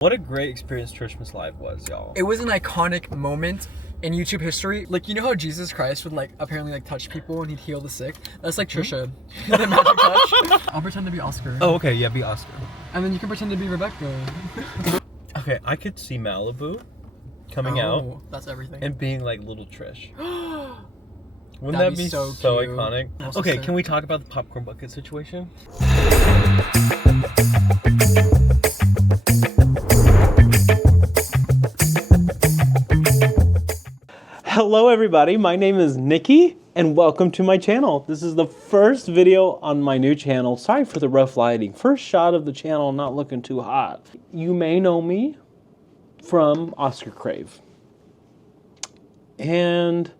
What a great experience Trishmas Live was, y'all. It was an iconic moment in YouTube history. Like, you know how Jesus Christ would like apparently like touch people and he'd heal the sick? That's like Trisha. The magic touch. I'll pretend to be Oscar. Oh, okay, yeah, be Oscar. And then you can pretend to be Rebecca. Okay, I could see Malibu coming out. That's everything. And being like little Trish. Wouldn't That'd that be so iconic? Also Okay, sick. can we talk about the popcorn bucket situation? Hello everybody, my name is Nikki and welcome to my channel. This is the first video on my new channel. Sorry for the rough lighting. First shot of the channel, not looking too hot. You may know me from OscarCrave. And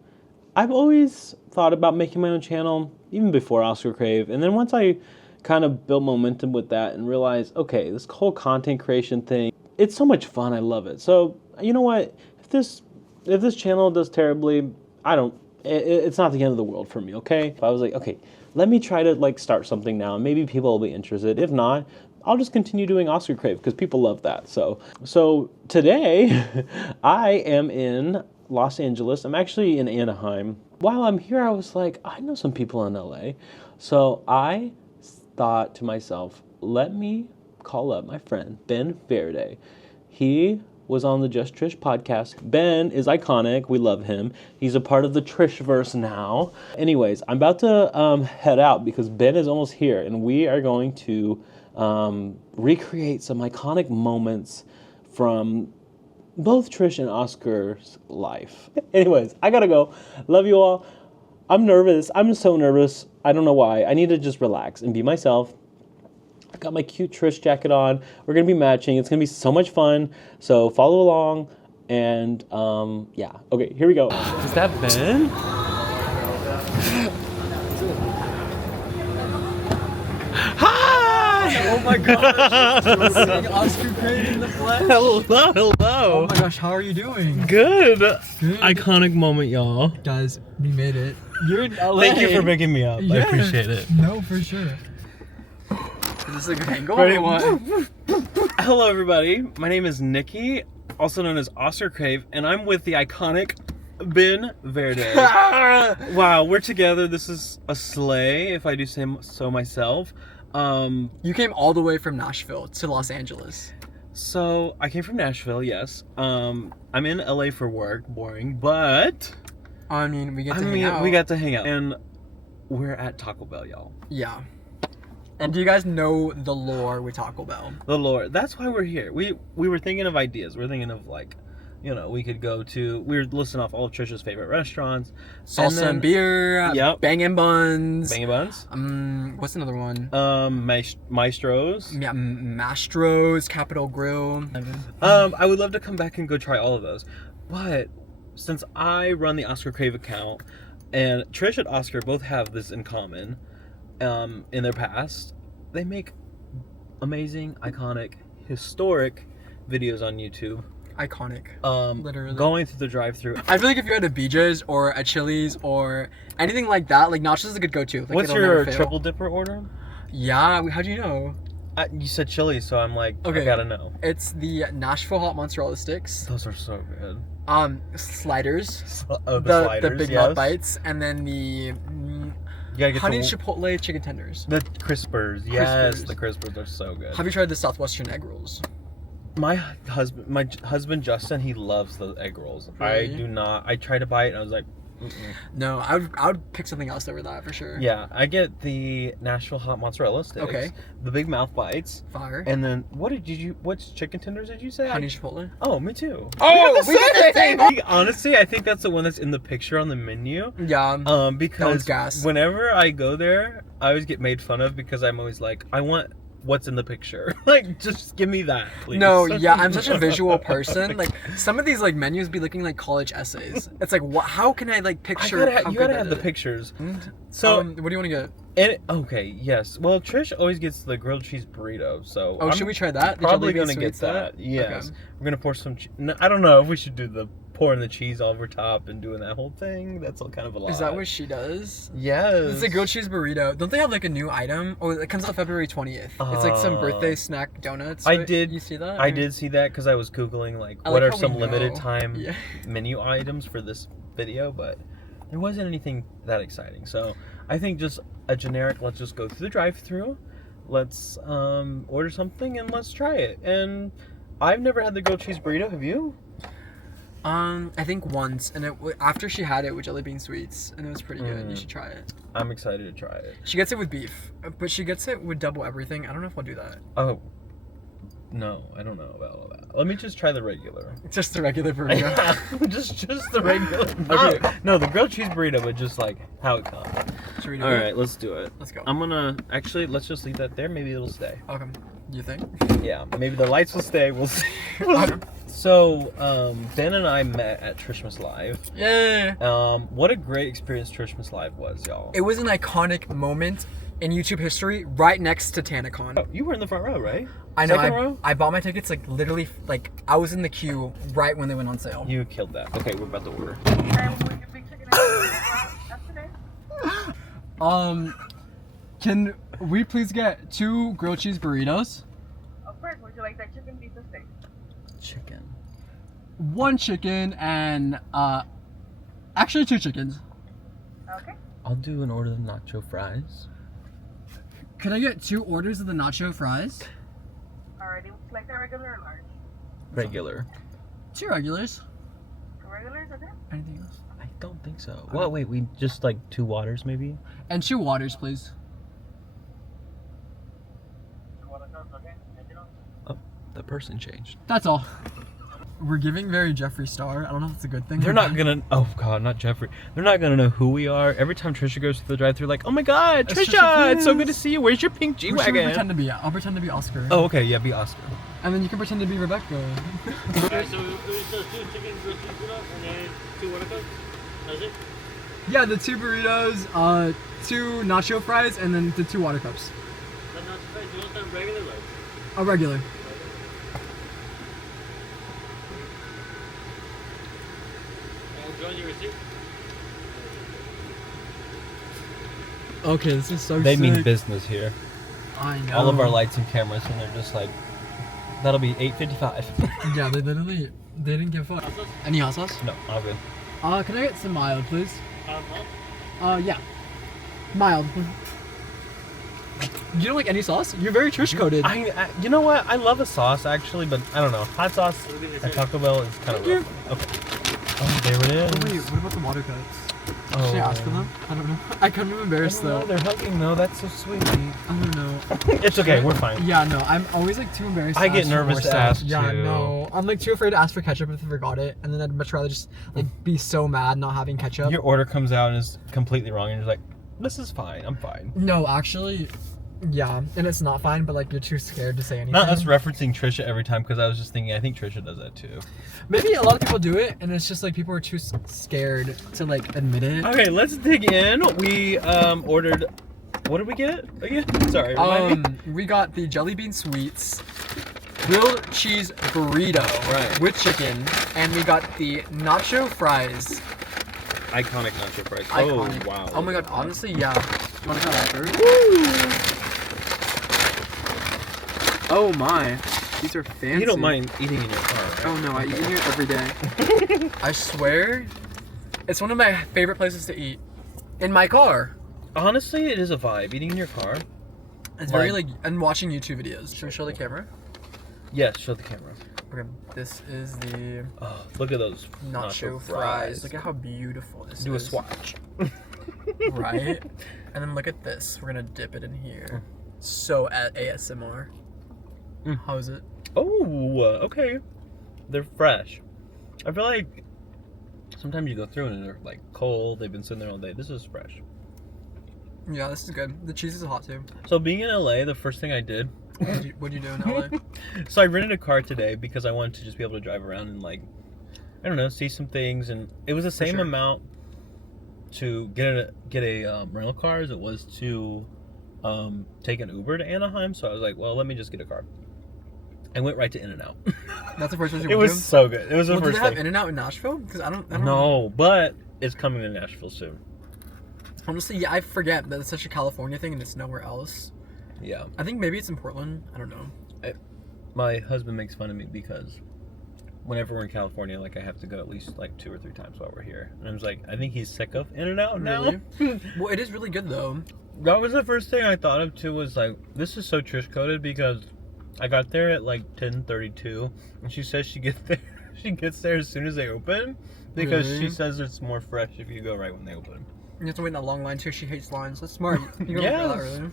I've always thought about making my own channel, even before OscarCrave. And then once I kind of built momentum with that and realized, okay, this whole content creation thing, it's so much fun, I love it. So, you know what, if this channel does terribly, it's not the end of the world for me, okay? I was like, okay, let me try to like start something now, and maybe people will be interested. If not, I'll just continue doing OscarCrave because people love that. So today, I am in Los Angeles. I'm actually in Anaheim. While I'm here, I was like, I know some people in LA. So I thought to myself, let me call up my friend, Ben Verde. He was on the Just Trish podcast. Ben is iconic. We love him. He's a part of the Trishverse now. Anyways, I'm about to head out because Ben is almost here, and we are going to recreate some iconic moments from both Trish and Oscar's life. Anyways, I gotta go. Love you all. I'm nervous. I'm so nervous. I don't know why. I need to just relax and be myself. I got my cute Trish jacket on. We're gonna be matching. It's gonna be so much fun. So follow along and yeah. Okay, here we go. Is that Ben? Hi! Oh my gosh. Seeing OscarCrave in the flesh. Hello. Oh my gosh, how are you doing? Good. Iconic moment, y'all. Guys, we made it. You're in LA. Thank you for picking me up. Yeah. I appreciate it. No, for sure. Is this a good angle? Ready? What? Hello, everybody. My name is Nikki, also known as OscarCrave, and I'm with the iconic Ben Verde. Wow, we're together. This is a sleigh, if I do say so myself. You came all the way from Nashville to Los Angeles. So I came from Nashville, yes. I'm in LA for work, boring, but I mean, we get to hang out. we got to hang out, and we're at Taco Bell, y'all. Yeah. And do you guys know the lore with Taco Bell? The Lord. That's why we're here. We were thinking of ideas. We're thinking of like, you know, we could go to. We were listing off all of Trisha's favorite restaurants. Salsa and beer. Yep. Bangin' Buns. Bangin' Buns. What's another one? Maestros. Yeah, Mastro's, Capitol Grill. I would love to come back and go try all of those, but since I run the OscarCrave account, and Trish and Oscar both have this in common. In their past, they make amazing, iconic, historic videos on YouTube. Iconic. Literally. Going through the drive-thru. I feel like if you're at a BJ's or a Chili's or anything like that, like nachos is a good go-to. Like, what's your triple dipper order? Yeah, how'd you know? You said Chili's, so I'm like, okay. I gotta know. It's the Nashville hot mozzarella sticks. Those are so good. Sliders. The sliders, the big nut bites, and then the honey chipotle chicken tenders. The crispers, yes, the crispers are so good. Have you tried the Southwestern egg rolls? My husband Justin, he loves the egg rolls. Really? I do not. I tried to buy it and I was like, mm-mm. No, I would pick something else over that for sure. Yeah, I get the Nashville hot mozzarella sticks. Okay. The big mouth bites. Fire. And then which chicken tenders did you say? Honey chipotle. Oh, me too. Oh, we got the same. Honestly, I think that's the one that's in the picture on the menu. Yeah. Because gas. whenever I go there, I always get made fun of because I'm always like, I want what's in the picture. Like, just give me that, please. No, yeah, I'm such a visual person. Like, some of these like menus be looking like college essays. It's like, how can I like picture? You gotta have the pictures. So, what do you want to get? And okay, yes. Well, Trish always gets the grilled cheese burrito, so Oh, should we try that? The probably jelly bean gonna get sweets that. that? Yes, Okay. we're gonna pour some. No, I don't know if we should do the pouring the cheese all over top and doing that whole thing. That's all kind of a lot. Is that what she does? Yes. It's a grilled cheese burrito. Don't they have like a new item? Oh, it comes out February 20th. It's like some birthday snack donuts. I right? did. You see that? I did see that because I was googling like I what like are how some we limited know. time Yeah. menu items for this video, but there wasn't anything that exciting. So I think just a generic. Let's just go through the drive-thru. Let's order something and let's try it. And I've never had the grilled cheese burrito. Have you? I think once, and after she had it with jelly bean sweets, and it was pretty good. You should try it. I'm excited to try it. She gets it with beef, but she gets it with double everything. I don't know if I'll do that. Oh, no, I don't know about all that. Let me just try the regular. Just the regular burrito. just the regular. Okay. No, the grilled cheese burrito, but just like how it comes. Should we do All it? right, let's do it. Let's go. I'm gonna actually let's just leave that there. Maybe it'll stay. Okay. You think? Yeah, maybe the lights will stay. We'll see. So, Ben and I met at Trishmas Live. Yay! What a great experience Trishmas Live was, y'all. It was an iconic moment in YouTube history, right next to TanaCon. Oh, you were in the front row, right? I know. Second row? I bought my tickets like literally like I was in the queue right when they went on sale. You killed that. Okay, we're about to order. Can we please get 2 grilled cheese burritos? Of course, would you like that chicken, beef, or steak? Chicken. 1 chicken and actually 2 chickens. Okay. I'll do an order of nacho fries. Could I get 2 orders of the nacho fries? Alrighty, would you like that regular or large? Regular. 2 regulars. Regulars, okay? Anything else? I don't think so. Well, wait, we just like 2 waters maybe? And 2 waters, please. Oh, the person changed. That's all. We're giving very Jeffree Star. I don't know if it's a good thing. They're not gonna. Oh God, not Jeffrey. They're not gonna know who we are. Every time Trisha goes to the drive-thru, like, oh my God, It's Trisha, Trisha it's so Paytas. good to see you. Where's your pink Who should we G-wagon? pretend to be? I'll pretend to be Oscar. Oh, okay, yeah, be Oscar. And then you can pretend to be Rebecca. Alright, so it was the 2 chicken grilled cheese burrito and then 2 water cups. That's it? Yeah, the 2 burritos, 2 nacho fries, and then the 2 water cups. That's not surprised. You want that regular like? A regular. And join your receipt. Okay, this is so They sick. mean business here. I know. All of our lights and cameras, and they're just like, that'll be $8.55. Yeah, they literally, they didn't give a fuck. Any hot sauce? No, all good. Can I get some mild, please? Huh? Yeah. Mild. You don't like any sauce? You're very Trish coded. You know what? I love a sauce actually, but I don't know. Hot sauce at Taco Bell is kind of Thank rough. Okay. Oh, there it is. Wait, what about the water cups? Oh. Should I ask for them? I don't know. I kind of embarrassed No, though. they're hugging though. That's so sweet. I don't know. It's okay. We're fine. Yeah, no, I'm always like too embarrassed. I to get ask for nervous more to stuff. ask, Yeah, too. no, I'm like too afraid to ask for ketchup if I forgot it, and then I'd much rather just like be so mad not having ketchup. Your order comes out and is completely wrong, and you're like, "This is fine. I'm fine." No, actually, yeah, and it's not fine, but like you're too scared to say anything. Not us referencing Trisha every time, because I was just thinking, I think Trisha does that too. Maybe a lot of people do it, and it's just like people are too scared to like admit it. Okay, let's dig in. We ordered. What did we get again? Sorry. remind me. We got the jelly bean sweets, grilled cheese burrito Right. with chicken, and we got the nacho fries. Iconic nacho fries. Iconic. Oh wow. Oh my god, honestly, yeah. You wanna try that first? Oh my. These are fancy. You don't mind eating in your car, right? Oh no, I eat in here every day. I swear, it's one of my favorite places to eat. In my car. Honestly, it is a vibe. Eating in your car. It's very like, and watching YouTube videos. Should we show the camera? Yes, show the camera. Okay, this is the Oh, look at those nacho fries. Look at how beautiful this Do a is. swatch. Right? And then look at this. We're gonna dip it in here. So at ASMR. How is it? Oh, okay. They're fresh. I feel like sometimes you go through and they're like cold. They've been sitting there all day. This is fresh. Yeah, this is good. The cheese is hot too. So being in LA, the first thing I did. What'd you do in LA? So I rented a car today because I wanted to just be able to drive around and like, I don't know, see some things. And it was the same sure. amount to get a rental car as it was to take an Uber to Anaheim, so I was like, well, let me just get a car. I went right to In-N-Out. That's the first one you It went was to? so good. It was the Well, do first they have thing. In-N-Out in Nashville? Because I don't No, but it's coming to Nashville soon. Honestly, yeah, I forget that it's such a California thing and it's nowhere else. Yeah. I think maybe it's in Portland. I don't know. My husband makes fun of me because whenever we're in California, like I have to go at least like 2 or 3 times while we're here. And I was like, I think he's sick of In-N-Out now. Really? Well, it is really good though. That was the first thing I thought of too, was like, this is so Trish coded, because I got there at like 10:32 and she says she gets there as soon as they open, because Really? she says it's more fresh if you go right when they open. You have to wait in that long line too. She hates lines. That's smart. You don't Yes. that early.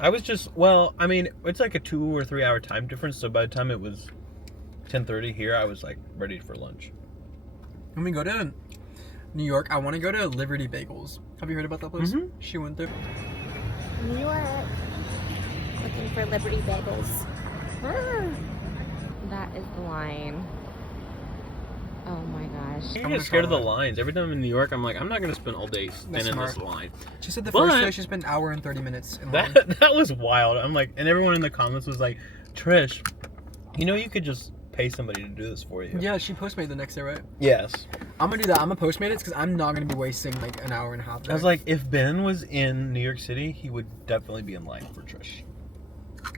I was just, well, I mean, it's like a 2 or 3 hour time difference, so by the time it was 10:30 here, I was like ready for lunch. When we go to New York, I want to go to Liberty Bagels. Have you heard about that place? Mhm. She went there. New York. Looking for Liberty Bagels. That is the line. Oh my gosh. I I'm get scared of the gonna try lines. Every time I'm in New York, I'm like, I'm not gonna spend all day standing in this smart. line. She said the But- first day she spent an hour and 30 minutes in line. That was wild. I'm like, and everyone in the comments was like, Trish, you know you could just pay somebody to do this for you. Yeah, she Postmated the next day, right? Yes. I'm gonna do that. I'm gonna Postmate it because I'm not gonna be wasting like an hour and a half there. I was like, if Ben was in New York City, he would definitely be in line for Trish.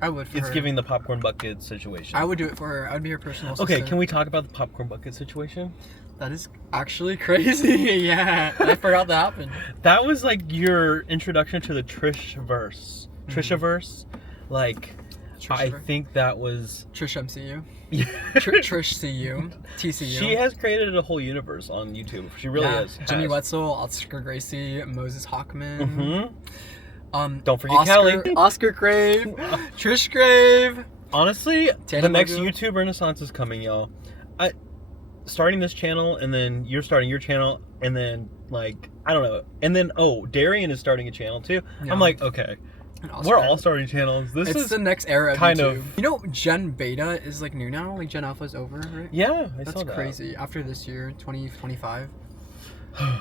I would for It's her. giving the popcorn bucket situation. I would do it for her. I would be her personal Okay, assistant. can we talk about the popcorn bucket situation? That is actually crazy. Yeah, I forgot that happened. That was like your introduction to the Trish-verse. Mm-hmm. Trisha-verse. Like, I Trish, think that was... Trish MCU. Yeah. Trish CU. TCU. She has created a whole universe on YouTube. She really has. Jimmy Wetzel, Oscar Gracie, Moses Hockman. Mm-hmm. Don't forget Oscar, Kelly. Oscar Crave. Trish Crave. Honestly, Tana the next Mogu. YouTube renaissance is coming, y'all. Starting this channel, and then you're starting your channel, and then, like, I don't know. And then, Darian is starting a channel, too. Yeah. I'm like, okay. And Oscar. We're all starting channels. This It's is the next era of kind YouTube. of- You know, Gen Beta is like new now. Like Gen Alpha is over, right? Yeah, I That's saw that. crazy. After this year, 2025.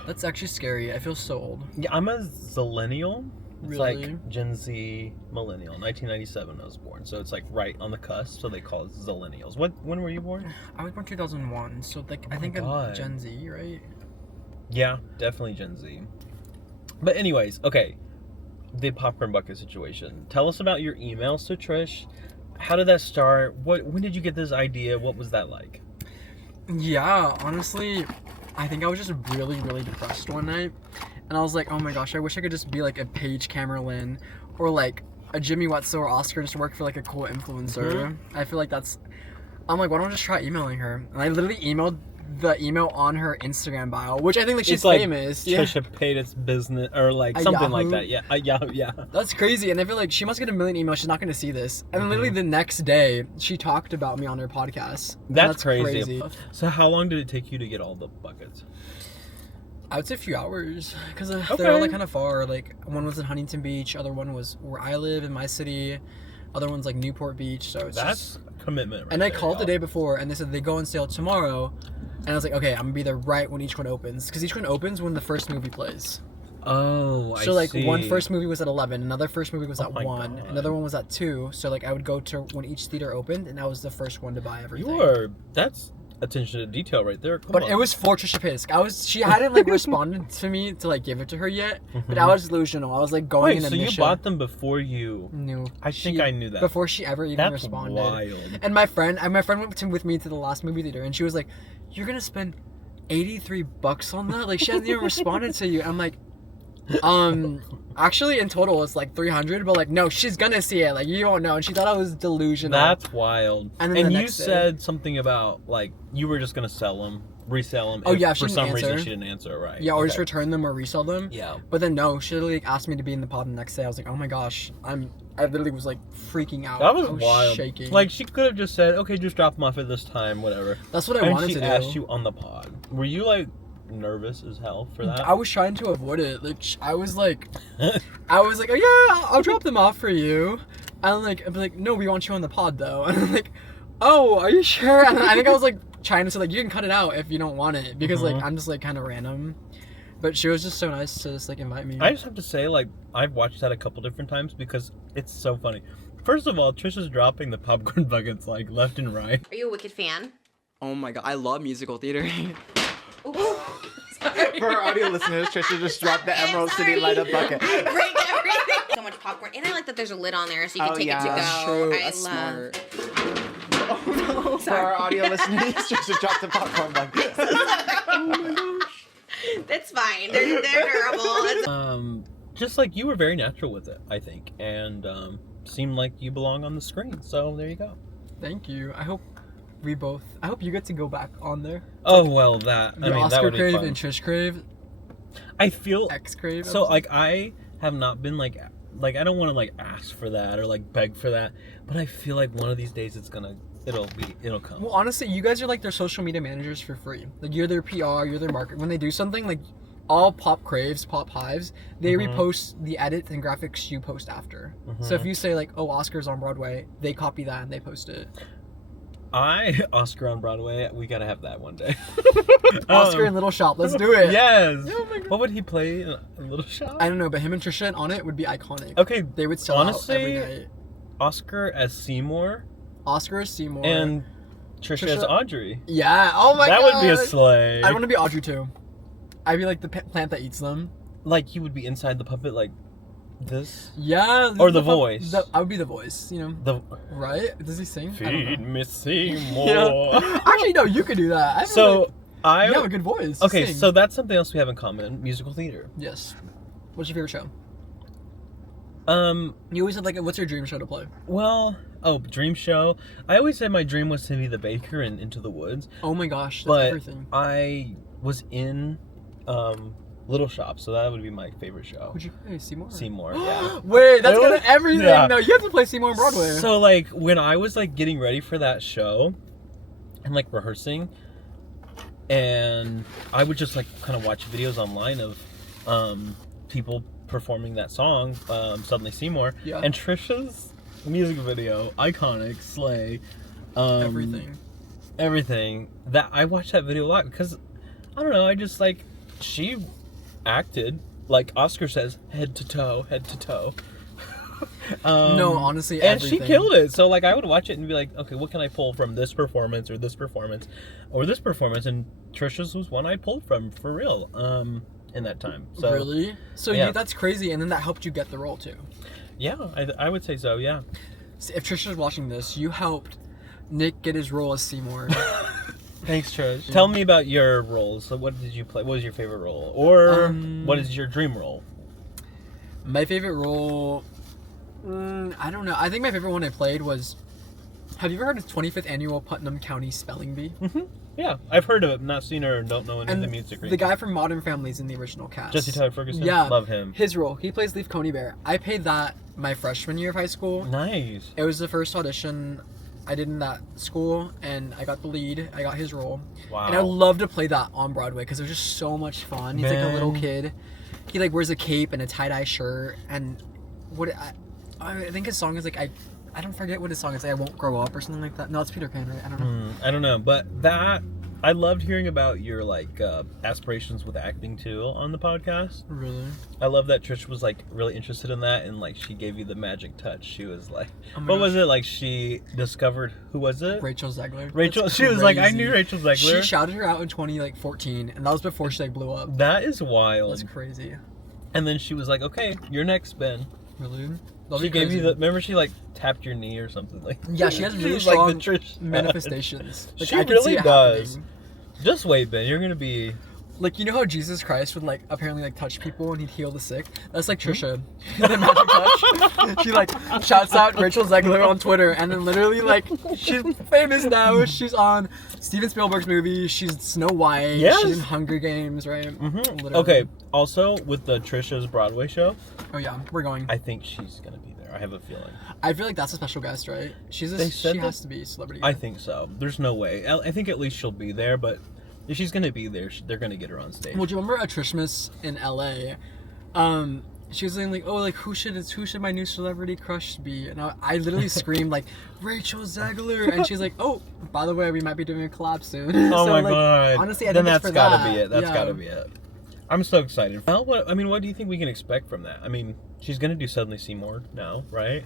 That's actually scary. I feel so old. Yeah, I'm a zillennial. It's Really? like Gen Z millennial. 1997 I was born, so it's like right on the cusp. So they call us zillennials. When were you born? I was born 2001, so like I my think I'm God. Gen Z, right? Yeah, definitely Gen Z. But anyways, okay, the popcorn bucket situation. Tell us about your emails to Trish. How did that start? When did you get this idea? What was that like? Yeah, honestly, I think I was just really, really depressed one night. And I was like, oh my gosh, I wish I could just be like a Paige Camerlin or like a Jimmy Wetzel or Oscar, just work for like a cool influencer. I feel like I'm like, why don't I just try emailing her? And I literally emailed the email on her Instagram bio, which I think like she's It's like famous. Trisha Paytas business or like something like Yahoo. that. Yeah, Yahoo. Yeah. That's crazy, and I feel like she must get a million emails. She's not going to see this. And then literally the next day, she talked about me on her podcast. And That's crazy. crazy. So how long did it take you to get all the buckets? I would say a few hours, because they're Okay. all like kind of far. Like one was in Huntington Beach, other one was where I live in my city, other one's like Newport Beach. So it's That's just. commitment. Right And I there, called the y'all. day before, and they said they go on sale tomorrow. And I was like, okay, I'm gonna be there right when each one opens, because each one opens when the first movie plays. Oh, I So like see. one first movie was at 11, another first movie was Oh at my 1, God. another one was at 2. So like I would go to when each theater opened, and I was the first one to buy everything. That's attention to detail right there. Come But on. it was for Trisha Paytas. She hadn't like responded to me to like give it to her yet. But I was delusional. I was like going Wait, in a so you mission. bought them before you? No, I think I knew that. before she ever even That's responded. wild. And my friend with me to the last movie theater, and she was like, "You're gonna spend $83 on that? Like she hasn't even responded to you." I'm like, actually in total it's like 300, but like no, she's gonna see it. Like you won't know. And she thought I was delusional. That's wild. And then the you next day- said something about like you were just gonna sell them, resell them. Oh, if yeah, she for didn't some reason answer. she didn't answer. Right. yeah, or Okay. just return them or resell them. Yeah. But then no, she literally asked me to be in the pod the next day. I was like, oh my gosh, I literally was like freaking out. That was I wild. shaking. Like she could have just said, "Okay, just drop them off at this time, whatever." That's what I and wanted she to do. asked you on the pod. Were you like nervous as hell for that? I was trying to avoid it. Like I was like, oh yeah, I'll drop them off for you. And like, I'd be like, no, we want you on the pod though. And I'm like, oh, are you sure? And I think I was like trying to say like, you can cut it out if you don't want it, because like I'm just like kind of random. But she was just so nice to just like invite me. I just have to say, like, I've watched that a couple different times because it's so funny. First of all, Trisha's dropping the popcorn buckets like left and right. Are you a Wicked fan? Oh my god, I love musical theater. For our audio listeners, Trisha just dropped the Emerald City light up bucket. I break everything. So much popcorn, and I like that there's a lid on there so you can take it to go. That's true. I That's love. smart. Oh no! For our audio listeners, Trisha dropped the popcorn bucket. Oh my gosh. That's fine. They're durable. It's Just like you were very natural with it, I think, and seemed like you belong on the screen. So there you go. Thank you. I hope you get to go back on there. Oh well, that Your that Oscar would be Crave fun. and Trish Crave, I feel X Crave. so like I have not been like I don't want to like ask for that or like beg for that, but I feel like one of these days it'll come. Well, honestly, you guys are like their social media managers for free. Like you're their PR, you're their market. When they do something, like all Pop Craves, Pop Hives, they repost the edits and graphics you post after. So if you say like, "Oh, Oscar's on Broadway," they copy that and they post it. Oscar on Broadway, we gotta have that one day. Oscar in Little Shop, let's do it. Yes. Oh my God. What would he play in a Little Shop? I don't know, but him and Trisha on it would be iconic. Okay, They would sell honestly, out every night. Oscar as Seymour Oscar is Seymour. and Trisha as Audrey. Yeah. Oh my That god. would be a sleigh. I want to be Audrey too. I'd be like the plant that eats them. Like he would be inside the puppet like this. Yeah. Or the voice. I would be the voice. You know. The Right? Does he sing? I don't Feed know. me Seymour. Yeah. Actually, no. You could do that. I feel So like you have a good voice. okay, Sing. so that's something else we have in common: musical theater. Yes. What's your favorite show? Um. You always had like, what's your dream show to play? Well, dream show. I always said my dream was to be the baker in Into the Woods, Oh my gosh, that's but everything. I was in Little Shop, so that would be my favorite show. Would you play Seymour? Seymour, yeah. Wait, that's I gonna would- everything. yeah. No, you have to play Seymour on Broadway. So like when I was like getting ready for that show and like rehearsing, and I would just like kind of watch videos online of people performing that song, Suddenly Seymour, Yeah. and Trisha's music video, iconic, slay, everything. That I watched that video a lot because I don't know, I just like she acted like Oscar says head to toe. No, honestly, and everything. she killed it. So like I would watch it and be like, okay, what can I pull from this performance or this performance or this performance? And Trisha's was one I pulled from for real. In that time. So Really? So yeah. that's crazy, and then that helped you get the role too. yeah, I would say so. Yeah. So if Trisha's watching this, you helped Nick get his role as Seymour. Thanks, Trish. Tell me about your roles. So what did you play? What was your favorite role, or what is your dream role? My favorite role, I don't know. I think my favorite one I played was. Have you ever heard of 25th Annual Putnam County Spelling Bee? Yeah, I've heard of it, not seen her, and don't know any of the music. The guy from Modern Family's in the original cast. Jesse Tyler Ferguson. Yeah, Love him. His role, he plays Leaf Coney Bear. I played that my freshman year of high school. Nice. It was the first audition I did in that school, and I got the lead. I got his role. Wow. And I would love to play that on Broadway because it was just so much fun. He's like a little Man. kid. He like wears a cape and a tie-dye shirt, and I think his song is like I don't forget what his song is. Like, I Won't Grow Up or something like that. No, it's Peter Pan, right? I don't know. I don't know, but that I loved hearing about your like aspirations with acting too on the podcast. Really? I love that Trish was like really interested in that, and like she gave you the magic touch. She was like, Oh my what gosh. was it? Like she discovered who was it? Rachel Zegler. Rachel. That's She was like, I crazy. knew Rachel Zegler. She shouted her out in 2014, and that was before she like blew up. That is wild. That's crazy. And then she was like, okay, you're next, Ben. Really? She gave you the. Remember, she like tapped your knee or something like. Yeah, she has really was like strong the Trish manifestations. Like, She I could really see it does. happening. Just wait, Ben. You're gonna be. Like, you know how Jesus Christ would like apparently like touch people and he'd heal the sick? That's like Trisha. The magic touch. She like shouts out Rachel Zegler on Twitter, and then literally like she's famous now. She's on Steven Spielberg's movie. She's Snow White. Yes. She's in Hunger Games, right? Literally. Okay. Also, with the Trisha's Broadway show, Oh yeah, we're going. I think she's gonna be there. I have a feeling. I feel like that's a special guest, right? They She said has that? to be a celebrity. I think so. There's no way. I think at least she'll be there, but if she's gonna be there, they're gonna get her on stage. Well, do you remember at Trishmas in LA? She was saying like, "Oh, like who should my new celebrity crush be?" And I literally screamed like, "Rachel Zegler!" And she's like, "Oh, by the way, we might be doing a collab soon." Oh So, my like, god. Honestly, I then think it's that's for gotta that. be it. That's Yeah. gotta be it. I'm so excited. Well, what do you think we can expect from that? I mean, she's gonna do Suddenly Seymour now, right?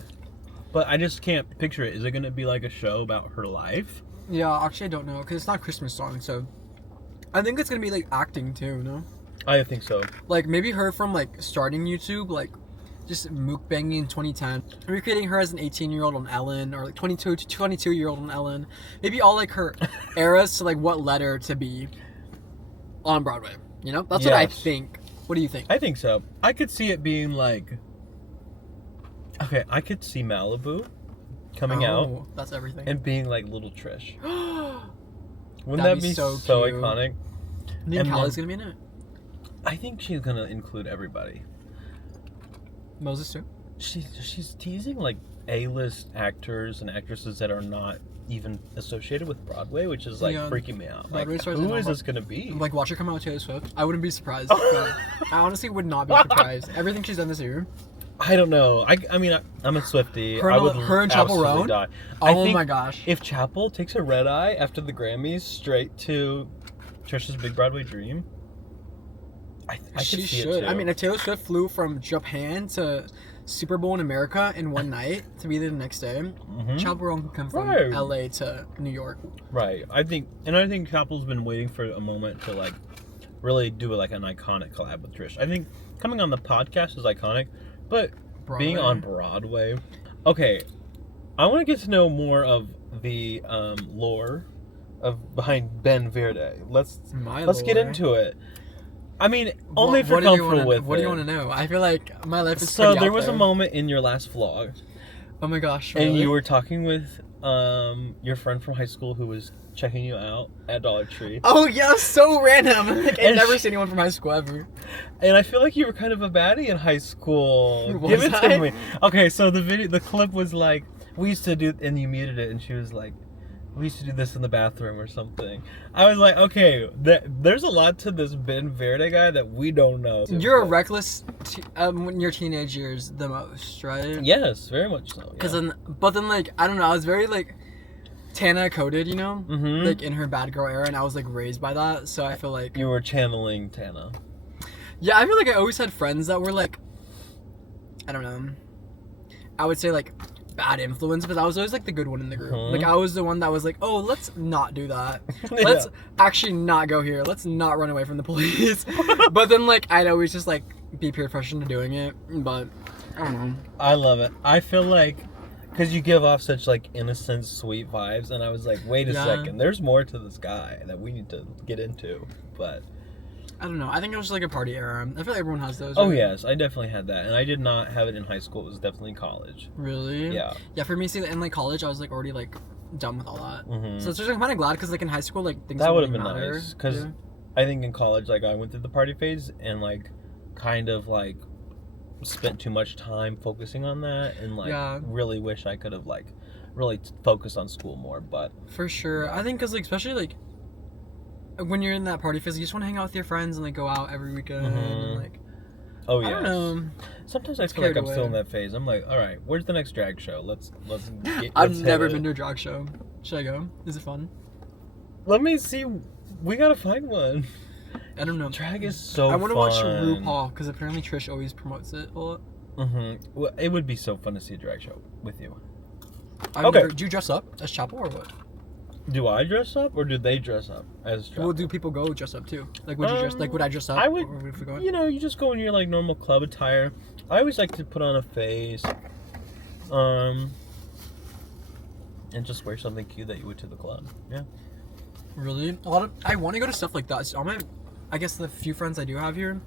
But I just can't picture it. Is it gonna be like a show about her life? Yeah, actually, I don't know because it's not a Christmas song, so I think it's gonna be like acting too. No, I think so. like maybe her from like starting YouTube, like just mukbanging in 2010, recreating her as an 18-year-old on Ellen, or like 22-year-old on Ellen. Maybe all like her eras to like what led her to be on Broadway. You know, that's what I think. What do you think? I think so. I could see it being like, okay, I could see Malibu coming out That's everything. and being like Little Trish. Wouldn't That'd that be so so cute. iconic? And Callie's gonna be in it. I think she's gonna include everybody. Moses too. She's teasing like A-list actors and actresses that are not even associated with Broadway, which is like freaking me out. Like, who is this gonna be? Like, watch her come out with Taylor Swift. I wouldn't be surprised. But I honestly would not be surprised. Everything she's done this year. I don't know. I mean, I'm a Swiftie. Her and Chapel absolutely Roan? die. Oh I think my gosh. If Chapel takes a red eye after the Grammys straight to Trisha's Big Broadway Dream, I could She see should. it too. I mean, if Taylor Swift flew from Japan to Super Bowl in America in one night to be there the next day, Chapel Roan can come from LA to New York. Right. I think Chapel's been waiting for a moment to like really do like an iconic collab with Trish. I think coming on the podcast is iconic, but being on Broadway. Okay, I want to get to know more of the lore behind Ben Verde. Let's get into it. I mean, only if you're comfortable with it. What do you want to know? I feel like my life is so there was a moment in your last vlog. Oh my gosh! Really? And you were talking with your friend from high school who was checking you out at Dollar Tree. Oh yeah, so random. Like, I've never seen anyone from high school ever. And I feel like you were kind of a baddie in high school. Was Give it I? to me. Okay, so the clip was like, we used to do, and you muted it, and she was like, we used to do this in the bathroom or something. I was like, okay, there's a lot to this Ben Verde guy that we don't know. You're a reckless in your teenage years the most, right? Yes, very much so. Cause then, like, I don't know, I was very like Tana coded, you know, like in her bad girl era, and I was like raised by that, so I feel like you were channeling Tana. Yeah, I feel like I always had friends that were like, I don't know, I would say like bad influence, but I was always like the good one in the group. Like I was the one that was like, oh, let's not do that. Let's actually not go here. Let's not run away from the police. But then like I'd always just like be peer pressure into doing it. But I don't know. I love it. I feel like because you give off such like innocent, sweet vibes, and I was like, wait a second, there's more to this guy that we need to get into. But I don't know. I think it was like a party era. I feel like everyone has those. Oh right? yes, I definitely had that, and I did not have it in high school. It was definitely in college. Really? Yeah. Yeah. For me, see, in like college, I was like already like done with all that. So it's just like, kind of glad because like in high school, like things that would have really been matter. nice because I think in college, like I went through the party phase and like kind of like spent too much time focusing on that, and like really wish I could have like really focused on school more. But for sure, I think because like especially like when you're in that party phase, you just want to hang out with your friends and like go out every weekend and like. Oh yeah. I don't know. Sometimes I feel like I'm still in that phase. I'm like, all right, where's the next drag show? Let's I've never been to a drag show. Should I go? Is it fun? Let me see. We gotta find one. I don't know. Drag is so fun. I want to watch RuPaul because apparently Trish always promotes it a lot. Well, it would be so fun to see a drag show with you. Okay. Do you dress up as Chapel or what? Do I dress up or do they dress up as Chapel? Well, do people go dress up too? Like, would you dress? Like, would I dress up? I would. Or would we go in? You know, you just go in your like normal club attire. I always like to put on a face, and just wear something cute that you would to the club. Yeah. Really? I want to go to stuff like that. So I guess the few friends I do have here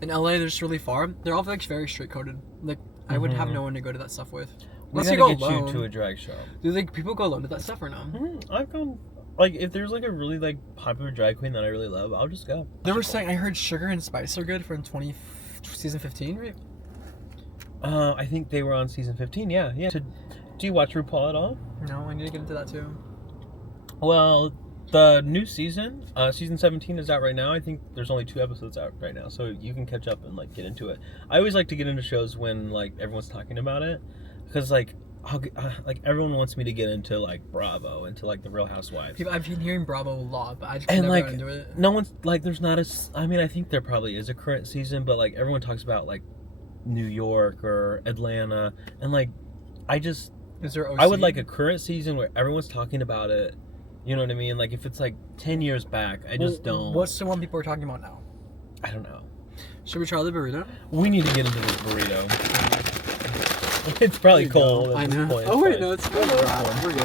in LA, they're just really far. They're all like very straight coded. Like I would have no one to go to that stuff with. Unless you go alone. You to a drag show. Do like people go alone to that stuff or no? I've gone. Like if there's like a really like popular drag queen that I really love, I'll just go. They were saying I heard Sugar and Spice are good for season 15, right? I think they were on season 15. Yeah. Do you watch RuPaul at all? No, I need to get into that too. Well, the new season, season 17 is out right now. I think there's only 2 episodes out right now, so you can catch up and like get into it. I always like to get into shows when like everyone's talking about it, because like like everyone wants me to get into like Bravo, into like the Real Housewives. I've been hearing Bravo a lot, but I just And never like got into it. no one's like there's not I mean I think there probably is a current season, but like everyone talks about like New York or Atlanta, and like Is there OC? I would like a current season where everyone's talking about it. You know what I mean? Like if it's like 10 years back, I just don't. What's the one people are talking about now? I don't know. Should we try the burrito? We need to get into this burrito. It's probably cold I at know. this point. Oh wait, but no, it's good. We're good.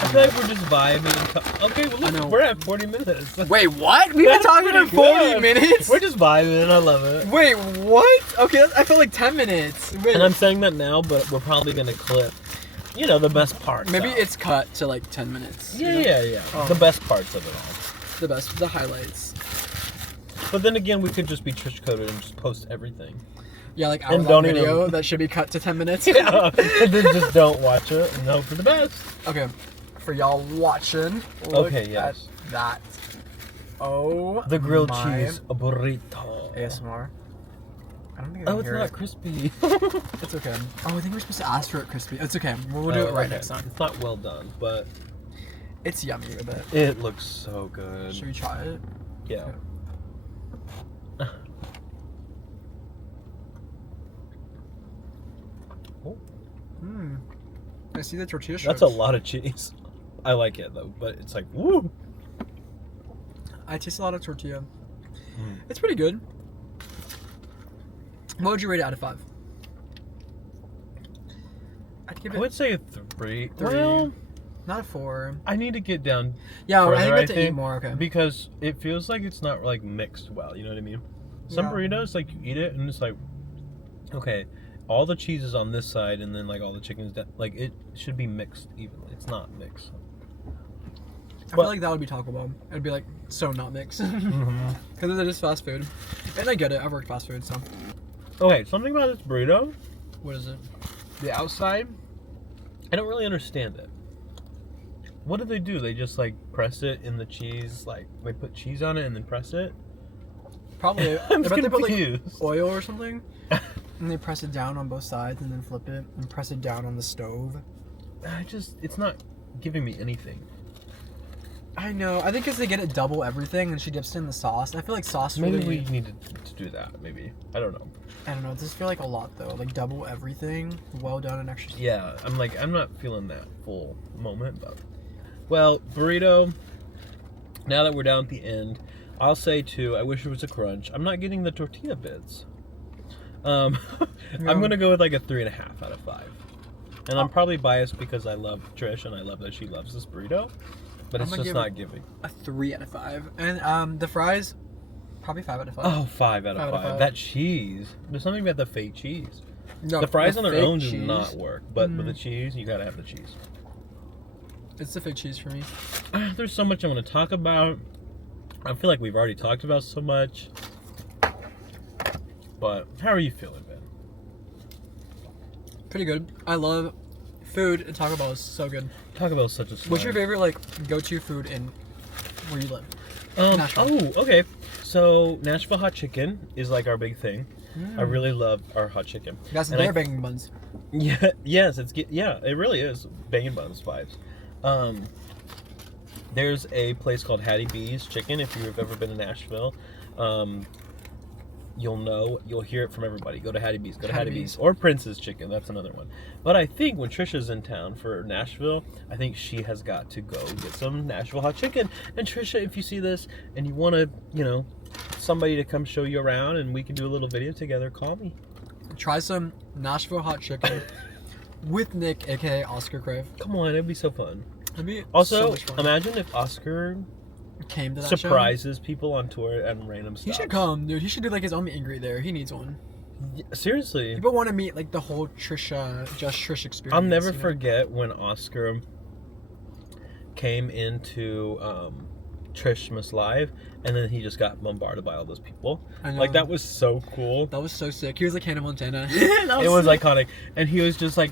I feel like we're just vibing. Okay, well, I know. look, we're at 40 minutes. Wait, what? We've been talking for 40 minutes? We're just vibing. I love it. Wait, what? Okay, I felt like 10 minutes. Wait. And I'm saying that now, but we're probably gonna clip, you know, the best parts. Maybe out. it's cut to like 10 minutes. Yeah, you know? yeah. Oh. The best parts of it all. The highlights. But then again, we could just be Trish coded and just post everything. Yeah, like And our don't video even- that should be cut to 10 minutes. Yeah, and then just don't watch it and hope for the best. Okay, for y'all watching, look Okay, yes. at that. Oh, The grilled my cheese burrito. ASMR. I don't think I Oh, can it's hear not it. crispy. It's okay. Oh, I think we're supposed to ask for it crispy. It's okay. We'll do it right Okay. next time. It's not well done, but It's yummy with it. it looks so good. Should we try it? Yeah. Hmm. I see the tortilla That's strips. a lot of cheese. I like it though, but it's like woo. I taste a lot of tortilla. Mm. It's pretty good. What would you rate it out of 5? I'd give I it would say a 3. 3. Well, not a 4. I need to get down Yeah, further, I think we have to eat think, more. Okay. because it feels like it's not like mixed well. You know what I mean? Some Yeah. burritos, like you eat it and it's like, okay, all the cheese is on this side and then like all the chicken's down. Like it should be mixed evenly. It's not mixed. I feel like that would be Taco Bell. It'd be like so not mixed. Because it is fast food. And I get it. I've worked fast food, so. Okay, something about this burrito, What is it? the outside, I don't really understand it. What do? They just like press it in the cheese, like they put cheese on it and then press it? Probably. I'm I bet they put like confused. oil or something. And they press it down on both sides and then flip it and press it down on the stove. It's not giving me anything. I know. I think because they get it double everything and she dips it in the sauce. I feel like sauce Maybe really... we need to do that, maybe. I don't know. I don't know. It does feel like a lot though. Like double everything, well done and extra. Yeah, I'm not feeling that full moment, but... Well, burrito, now that we're down at the end, I'll say too, I wish it was a crunch. I'm not getting the tortilla bits. I'm going to go with like a 3.5 out of 5. And I'm probably biased because I love Trish and I love that she loves this burrito. But it's I'm gonna just give not it giving. A 3 out of 5. And the fries, probably 5 out of 5. Oh, 5 out of 5 out of 5. 5. That cheese. There's something about the fake cheese. No, The fries on their fake own do cheese. not work. But with the cheese, you gotta have the cheese. It's the fake cheese for me. There's so much I want to talk about. I feel like we've already talked about so much. But how are you feeling, Ben? Pretty good. I love food and Taco Bell is so good. Taco Bell's such a slime. What's your favorite like go-to food in where you live? Oh, Nashville. okay. So Nashville hot chicken is like our big thing. I really love our hot chicken. You got some And I- bear banging buns. Yeah, yes, it really is banging buns vibes. There's a place called Hattie B's Chicken. If you've ever been to Nashville, you'll hear it from everybody. Go to Hattie B's, go to Hattie B's, or Prince's Chicken. That's another one. But I think when Trisha's in town for Nashville, I think she has got to go get some Nashville hot chicken. And Trisha, if you see this and you want to, somebody to come show you around and we can do a little video together, call me. Try some Nashville hot chicken with Nick, aka OscarCrave. Come on, it'd be so fun. That'd be so Also, much fun. imagine if Oscar Came to that show. surprises people on tour and random stuff. He should come, dude. He should do like his own meet and greet there. He needs one. Seriously. People want to meet like the whole Trisha, Just Trish experience. I'll never you know? forget when Oscar came into Trishmas Live and then he just got bombarded by all those people. I know. Like, that was so cool. That was so sick. He was like Hannah Montana. It was iconic. And he was just like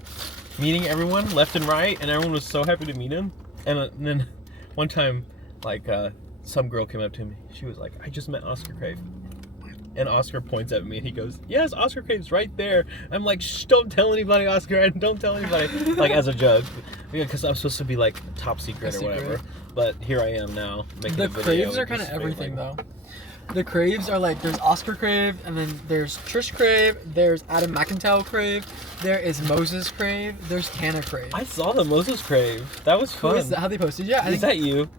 meeting everyone left and right, and everyone was so happy to meet him. And then one time, like, some girl came up to him. She was like, I just met OscarCrave. And Oscar points at me and he goes, yes, OscarCrave's right there. I'm like, shh, don't tell anybody, Oscar, and don't tell anybody. Like, as a joke. Because I'm supposed to be, like, top secret or whatever. But here I am now. Making The a video Craves are kind of everything, though. The Craves are like, there's OscarCrave, and then there's Trish Crave, there's Adam McIntyre Crave, there is Moses Crave, there's Tana Crave. I saw the Moses Crave. That was fun. Is that how they posted? Yeah, Is that you?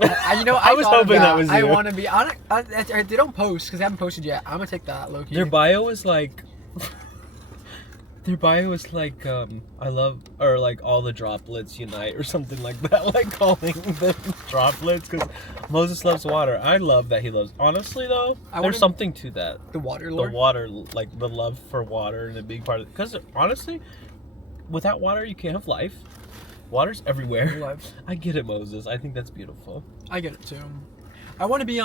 I was thought of hoping that was I you. want to be on it. They don't post because they haven't posted yet. I'm gonna take that low key. Their bio is like... Their bio is like, I love, or like all the droplets unite or something like that, like calling them droplets because Moses loves water. I love that he loves, honestly though, there's something to that. The water lord? The water, like the love for water and a big part of it. Because honestly, without water, you can't have life. Water's everywhere. Life. I get it, Moses. I think that's beautiful. I get it too. I want to be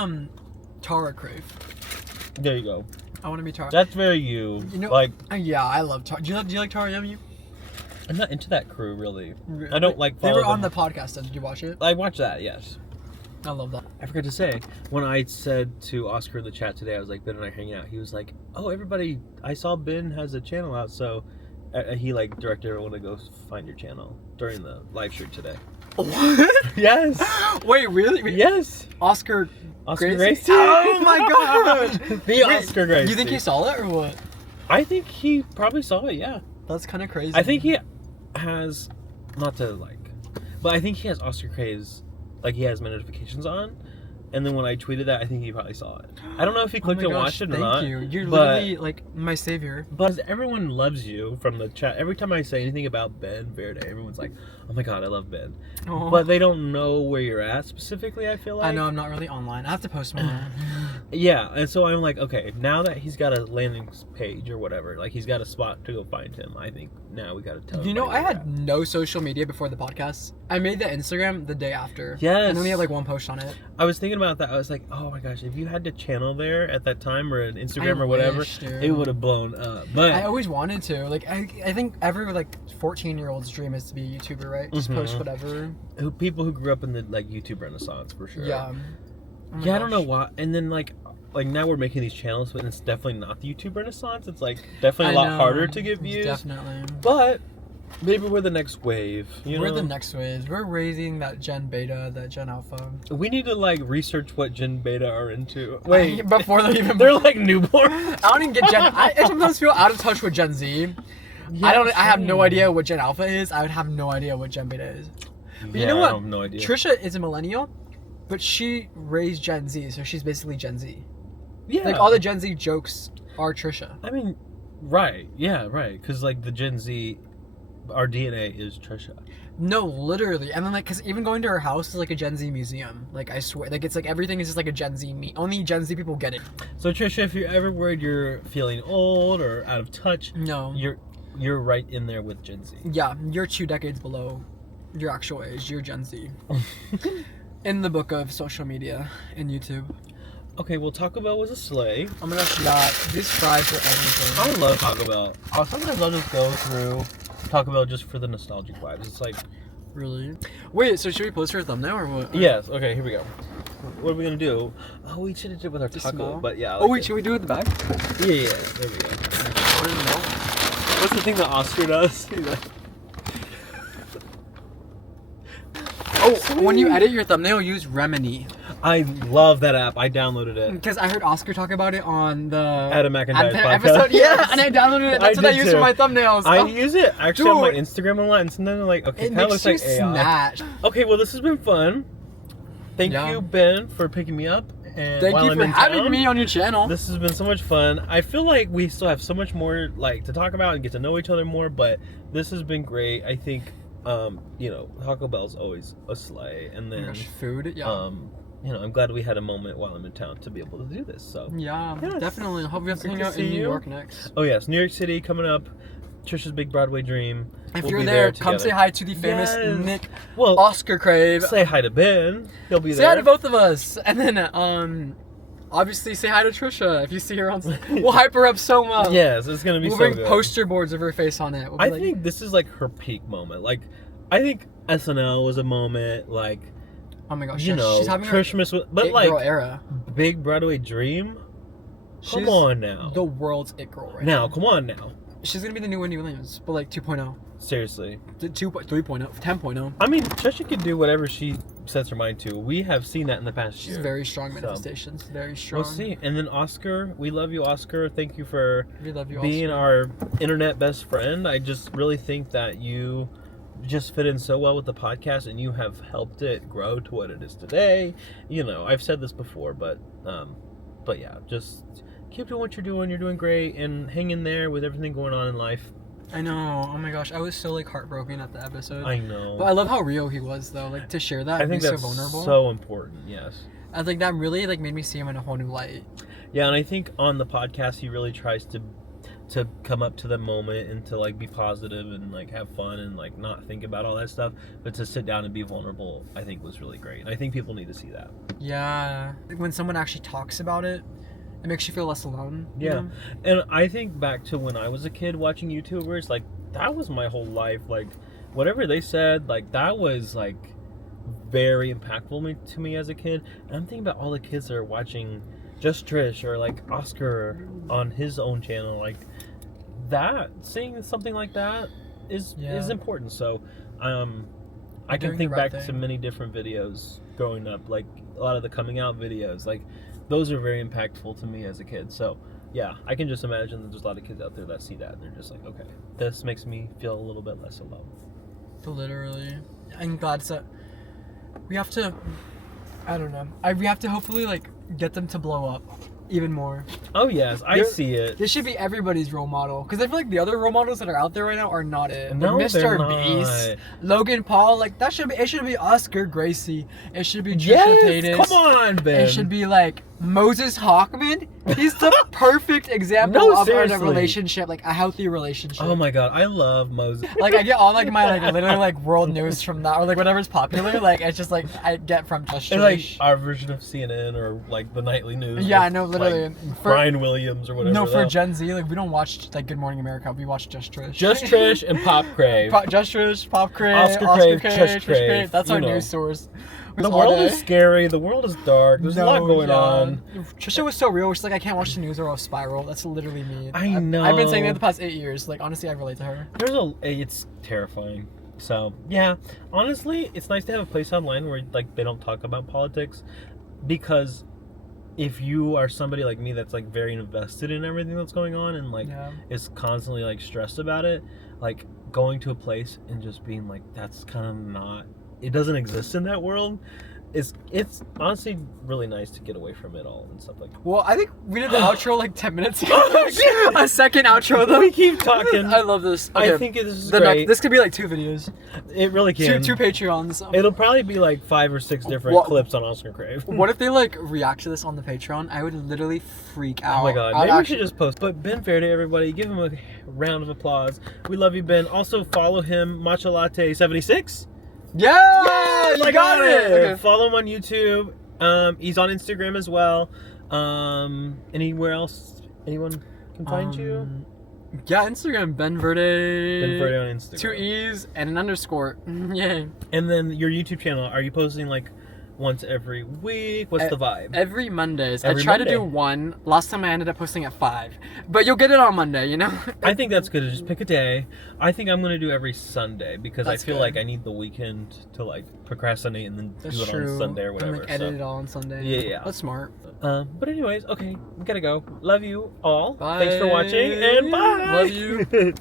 Tara Crave. There you go. I want to be Tara. That's very you. You know, like, yeah, I love Tara. Do you like Tara Yemu? I'm not into that crew really. I don't like. They follow were on them. the podcast. Did you watch it? I watched that. Yes. I love that. I forgot to say, when I said to Oscar in the chat today, I was like, Ben and I hanging out. He was like, oh, everybody, I saw Ben has a channel out, so he like directed everyone to go find your channel during the live stream today. What? Yes. Wait, really? Yes. Oscar Gracie. Oh my gosh. The Oscar Gracie. You think he saw it or what? I think he probably saw it, yeah. That's kind of crazy. I think he has, not to like, but I think he has OscarCrave's, like he has my notifications on. And then when I tweeted that, I think he probably saw it. I don't know if he clicked and watched it or not. Thank you. You're but, literally like my savior. But everyone loves you from the chat. Every time I say anything about Ben Verde, everyone's like, oh my god, I love Ben. Aww. But they don't know where you're at specifically, I feel like. I know I'm not really online. I have to post more. Yeah, and so I'm like, okay, now that he's got a landing page or whatever, like he's got a spot to go find him, I think now we gotta tell him. You know, where I we're had at. no social media before the podcast. I made the Instagram the day after. Yes. And only had like one post on it. I was thinking about that. I was like, oh my gosh, if you had to channel there at that time or an Instagram I or whatever, wish, dude. it would have blown up. But I always wanted to. Like, I think every like 14-year-old's dream is to be a YouTuber, right? Just post whatever. people who grew up in the like YouTube Renaissance for sure. Yeah. Oh my Yeah, I don't know gosh. why. And then like now we're making these channels, but it's definitely not the YouTube Renaissance. It's like definitely a I lot know. harder to get views. Definitely. But maybe we're the next wave. We're the next wave. We're raising that Gen Beta, that Gen Alpha. We need to like research what Gen Beta are into. Wait, before they're even they're like newborn. I don't even get Gen. I sometimes feel out of touch with Gen Z. Yeah, I have no same. idea what Gen Alpha is. I would have no idea what Gen Beta is. But Yeah, you know what? I have no idea. Trisha is a millennial, but she raised Gen Z, so she's basically Gen Z. Yeah, Like all the Gen Z jokes are Trisha. I mean, right? Yeah, right. Because like the Gen Z, our DNA is Trisha. No, literally. And then like, cause even going to her house is like a Gen Z museum. Like I swear, like it's like everything is just like a Gen Z Only Gen Z people get it. So Trisha, if you're ever worried you're feeling old or out of touch, No. you're right in there with Gen Z. Yeah, you're 2 decades below your actual age. You're Gen Z. In the book of social media and YouTube. Okay, well, Taco Bell was a sleigh. Oh my gosh, yeah. These fries are everything. I love Taco Bell. Sometimes I'll just go through Taco Bell just for the nostalgic vibes. It's like, Really? Wait, so should we post her thumbnail or what? yes. Okay, here we go. What are we gonna do? Oh, we should have did it with our Just taco, small? but yeah. I Oh like wait, it. should we do it at the back? Yeah. There we go. What's the thing that Oscar does? He's like, Oh, when you edit your thumbnail, use Remini. I love that app. I downloaded it. Because I heard Oscar talk about it on the Adam McIntyre's podcast. episode. Yeah, and I downloaded it. That's what I did use for too. my thumbnails. I Oh, use it actually on my Dude. Instagram a lot, and sometimes I'm like, okay, it kind of makes looks you like AI. snatch. Okay, well, this has been fun. Thank Yeah. you, Ben, for picking me up. And Thank while you I'm for in having town. me on your channel. This has been so much fun. I feel like we still have so much more like to talk about and get to know each other more, but this has been great. I think Taco Bell's always a sleigh, and Oh my then gosh, food. Yeah. I'm glad we had a moment while I'm in town to be able to do this. So Yeah, Yes. definitely. I hope we have to Good hang to out in see New you. York next. oh yes, New York City coming up. Trisha's big Broadway dream. If We'll you're be there, come together. say hi to the famous Yes. Nick Well, OscarCrave. say hi to Ben. He'll be Say there. hi to both of us, and then obviously say hi to Trisha if you see her on. We'll hype her up so much. Yes, it's gonna be We'll so bring good. poster boards of her face on it. We'll be I like, think this is like her peak moment. Like, I think SNL was a moment. Like, oh my gosh, you yes, know, she's having her Christmas, but it like girl era. big Broadway dream. Come on now. The world's it girl right Now, come on now. She's gonna be the new Wendy Williams, but like 2.0. Seriously. 3.0, 10.0. I mean, Trisha can do whatever she sets her mind to. We have seen that in the past She's year. very strong manifestations. Very strong. We'll see. And then Oscar, we love you, Oscar. Thank you for We love you, being Oscar. our internet best friend. I just really think that you just fit in so well with the podcast, and you have helped it grow to what it is today. You know, I've said this before, but yeah, just keep doing what you're doing. You're doing great, and hang in there with everything going on in life. I know. Oh my gosh, I was so like heartbroken at the episode. I know. But I love how real he was though. Like to share that. I and think be that's so vulnerable. so important. Yes. I think that really like made me see him in a whole new light. Yeah, and I think on the podcast he really tries to come up to the moment and to like be positive and like have fun and like not think about all that stuff, but to sit down and be vulnerable, I think was really great. And I think people need to see that. Yeah. Like, when someone actually talks about it, it makes you feel less alone. you Yeah. know? And I think back to when I was a kid watching YouTubers, like that was my whole life. Like whatever they said, like that was like very impactful to me as a kid. And I'm thinking about all the kids that are watching Just Trish or like Oscar on his own channel, like that, seeing something like that is important. So I can Doing think the right back to thing. many different videos growing up, like a lot of the coming out videos, like those are very impactful to me as a kid. So yeah, I can just imagine that there's a lot of kids out there that see that and they're just like, okay, this makes me feel a little bit less alone. Literally. I'm glad so. We have to. I don't know. We have to hopefully like get them to blow up even more. Oh yes, I see it. This should be everybody's role model because I feel like the other role models that are out there right now are not it. No, Like they're Mr. not. Beast, Logan Paul, like that should be. It should be Oscar Gracie. It should be Trisha Yes, Paytas. come on, Ben. It should be like Moses Hockman. He's the perfect example No, of a seriously. relationship, like a healthy relationship. Oh my god, I love Moses. Like I get all like my like literally like world news from that or like whatever's popular. Like it's just like I get from Just It's like Trish. our version of CNN or like the nightly news. Yeah, with, I know, literally. like, For- Brian Williams or whatever. No, for though. Gen Z, like we don't watch like Good Morning America. We watch Just Trish. Just Trish and Pop Crave. Just Trish, Pop Crave, Oscar Crave, Just Crave, That's you our know. news source. The world is scary. The world is dark. There's a lot going on. Trisha was so real. She's like, I can't watch the news or I'll spiral. That's literally me. I know. I've been saying that the past 8 years. Like honestly, I relate to her. It's terrifying. So yeah, honestly, it's nice to have a place online where like they don't talk about politics, because if you are somebody like me that's like very invested in everything that's going on and like is constantly like stressed about it, like going to a place and just being like, that's kind of not, it doesn't exist in that world. It's honestly really nice to get away from it all and stuff like that. Well, I think we did the outro like 10 minutes ago. Oh, shit. A second outro though. We keep talking. I love this. I think this is great. This could be like 2 videos. It really can. Two Patreons. It'll probably be like 5 or 6 different clips on OscarCrave. What if they like react to this on the Patreon? I would literally freak out. Oh my god, maybe we should just post. But Ben Verde, everybody, give him a round of applause. We love you, Ben. Also follow him, Matcha Latte 76. Yeah, you got it. Okay. Follow him on YouTube. He's on Instagram as well. Anywhere else anyone can find you? Yeah, Instagram, Ben Verde. Ben Verde on Instagram. 2 E's and an underscore. Yay. And then your YouTube channel, are you posting like once every week? What's the vibe? Every Mondays. Every I try to Monday. do 1. Last time I ended up posting at 5. But you'll get it on Monday, you know? I think that's good to just pick a day. I think I'm going to do every Sunday because That's I feel good. like I need the weekend to like procrastinate and then That's do it true. on Sunday or whatever. And like edit it all on Sunday. Yeah. That's smart. But anyways, okay, we gotta go. Love you all. Bye. Thanks for watching and bye. Love you.